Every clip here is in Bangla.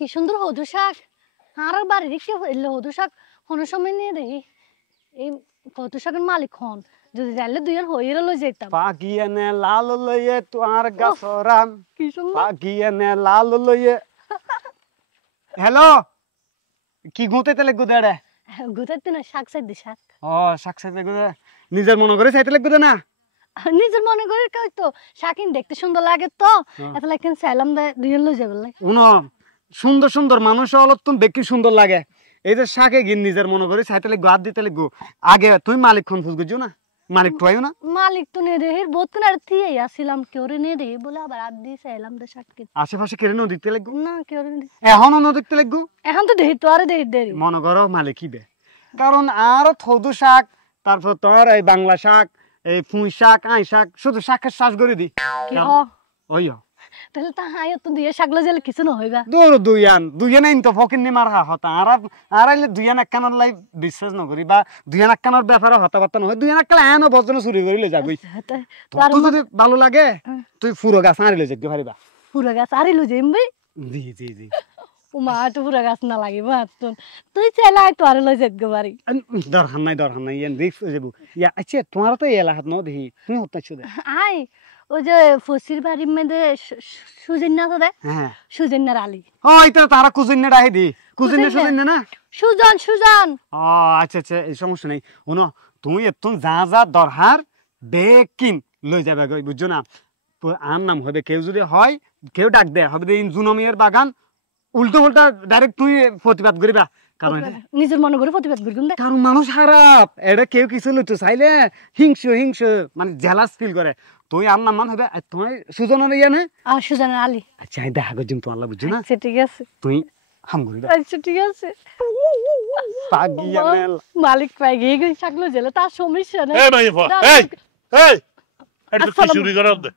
কি সুন্দর হদু শাক আর বাড়ি রেখে এলে হদু শাক কোনো সময় নিয়ে দেখি এই হদু শাকের মালিক হন যদি জানলে দুই আর হইরে লই যেতাম পাগিয়েনে লাল লইয়ে তোমার গাছরাম কি সুন্দর পাগিয়েনে লাল লইয়ে হ্যালো কি গুতে তেলে গুদেড়ে গুতাইতে না শাক চাইতে শাক ও শাক চাইতে গুদে নিজের মনে করে চাইতে গুদে না নিজের মনে করে কই তো শাকিন দেখতে সুন্দর লাগে তো এত লাগে সালাম দে দুই লই যাবে লাই উনো সুন্দর সুন্দর মানুষ হলো তুমি দেখি সুন্দর লাগে এই যে শাকে গিন নিজের মনে করে চাইতে গাদ দিতে লাগবো আগে তুই মালিক কোন ফুস বুঝছো না মালিক টয়ও না মালিক তো নে রে বহুত কোন আর থিয়ে আসিলাম কেউ রে নে রে বলে আবার আদ দি সালাম দে শাককে আশেপাশে কেন দেখতে লাগবো না কেউ রে এখনো দেখতে লাগবো এখন তো দেহি তো আরে দেহি দেরি মনে করো মালিক কি বে কারণ আর থদু শাক তারপর তোর এই বাংলা শাক এই পুঁই শাক আই শাক শুধু শাকের শ্বাস করে দি কি ওই তাহলে তা হাই তো দিয়ে শাকলা জেলে কিছু না হইবা দূর দুইয়ান তো ফকির নি মারা হতা আর আইলে দুইয়ান একখানার লাই বিশ্বাস নকরি বা দুইয়ান একখানার ব্যাপারে হতাবার্তা নহয় দুইয়ান একখানা এনো বজনে চুরি করিলে যাবি তোর যদি ভালো লাগে তুই পুরো গাছ আনিলে যেতে পারিবা পুরো গাছ আরিলো যাইম ভাই জি জি জি উমা তো পুরো গাছ না লাগিব তুই চাইলাই তো আরে লই যেতে পারি দরকার নাই ইয়ান দেখ যাবো ইয়া আচ্ছা তোমার তো এলা হাত ন দেখি তুমি হতাছ দে আই ওই যে ফসির বাড়ির মধ্যে সুজন্যা তো দে হ্যাঁ সুজন্যার আলী ওই তো তারা কুজিনে রাহি দি কুজিনে সুজিনে না সুজন ও আচ্ছা আচ্ছা এই সমস্যা নেই শুনো তুমি এত যা দরকার বেকিন লই যাবে গই বুঝছো না আর নাম হবে কেউ যদি হয় কেউ ডাক দে হবে জুনমিয়ের বাগান উল্টো উল্টা ডাইরেক্ট তুই প্রতিবাদ করিবা কারণ নিজের মনে করে প্রতিবাদ করবেন দে কারণ মানুষ খারাপ এটা কেউ কিছু লইতো চাইলে হিংস মানে জেলাস ফিল করে তুই আর নাম হবে তোমার সুজনের ইয়ে না আর সুজনের আলী আচ্ছা দেখা করছিম তো আল্লাহ বুঝছো না আচ্ছা ঠিক আছে তুই হাম করিবা আচ্ছা ঠিক আছে পাগিয়ামেল মালিক পাই গিয়ে গই থাকলো জেলে তার সমস্যা নেই এই মাইফা এই এটা কি চুরি করার দে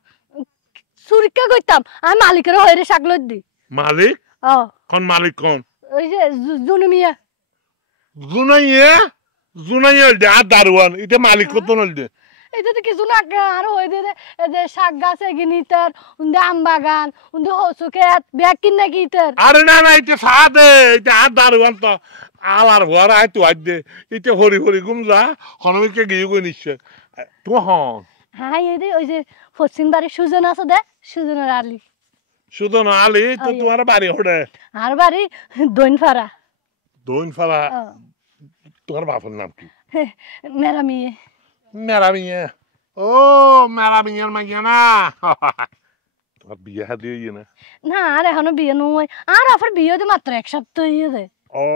চুরিকা কইতাম আমি মালিকের হইরে শাকলো দি মালিক ও কোন মালিক কোন ওই যে জুনুমিয়া জুনাইয়া দে আর দারওয়ান এটা মালিক কত নল দে এটা তো কিছু না আর হই দে যে শাক গাছ এগিনিতার উন্দে আম বাগান উন্দে হসুকেত ব্যাগ কিন নাকি ইতার আরে না এটা সাদে এটা আর দারওয়ান তো আলার ভরা আই তো আজ দে এটা হরি গুমজা হনমিকে গিয়ে গই নিচ্ছে তো হন হ্যাঁ এই যে ওই যে পশ্চিম বাড়ির সুজন আছে দে সুজনের আলী শুধু না আলি তো তোমার বাড়ি হড়ে আর বাড়ি দইনপাড়া দইনপাড়া তোমার বাপের নাম কি মেরা মেয়ে মেরা মিয়ার মাইয়া না তোমার বিয়ে হাদি হইয়ে না না আর এখনো বিয়ে নয় আর আফার বিয়ে হতে মাত্র এক সপ্তাহ হয়ে যায় ও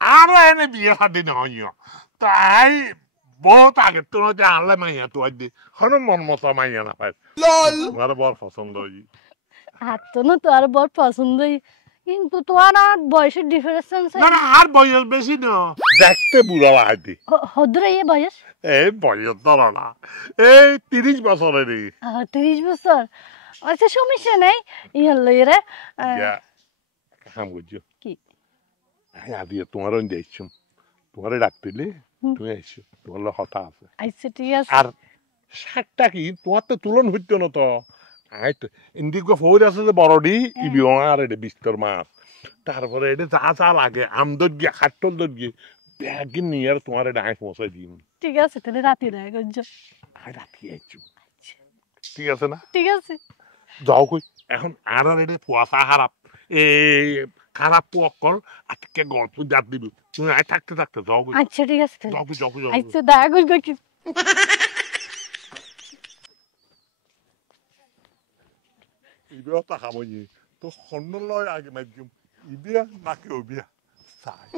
আর এনে বিয়ে হাদি নহয় তাই বহুত আগে তো জানলে মাইয়া তো আজ হন মন মতো মাইয়া না পাই তোমার বড় পছন্দ হই আর তো না তো আর বড় পছন্দই কিন্তু তোমার আর বয়সের ডিফারেন্স না না আর বয়স বেশি না দেখতে বুড়া লাগে হদ্রে এই বয়স এই বয়স ধরো না এই 30 বছরেরই 30 বছর আচ্ছা সমস্যা নাই ইহল লইরে কাম করছো কি আদি তোমার দেখছো তোমার ডাকতিলে তুমি আইছো তোমার কথা আছে আচ্ছা ঠিক আছে আর শাকটা কি তোমার তো তুলন হইতো না তো আই তো ইন্দিগো ফৌজ আছে যে বড়ডি ইবি আর এটা বিস্তর মাছ তারপরে এটা যা লাগে আমদত গিয়ে খাট্টল দত গিয়ে ব্যাগ নিয়ে আর তোমার এটা আই পৌঁছাই দিন ঠিক আছে তাহলে রাতে রায় গজ্জ আই রাতে আইছো ঠিক আছে না ঠিক আছে যাও কই এখন আর এটা কুয়াশা খারাপ এই খারাপ পোকল আজকে গল্প জাত দিবি তুমি আই থাকতে যাও কই আচ্ছা ঠিক আছে যাও আচ্ছা দয়া করে কি ইবিয়া তাকামনি তো হন্নলয় আগে মাইম ইবিয়া নাকি ওবিয়া সাই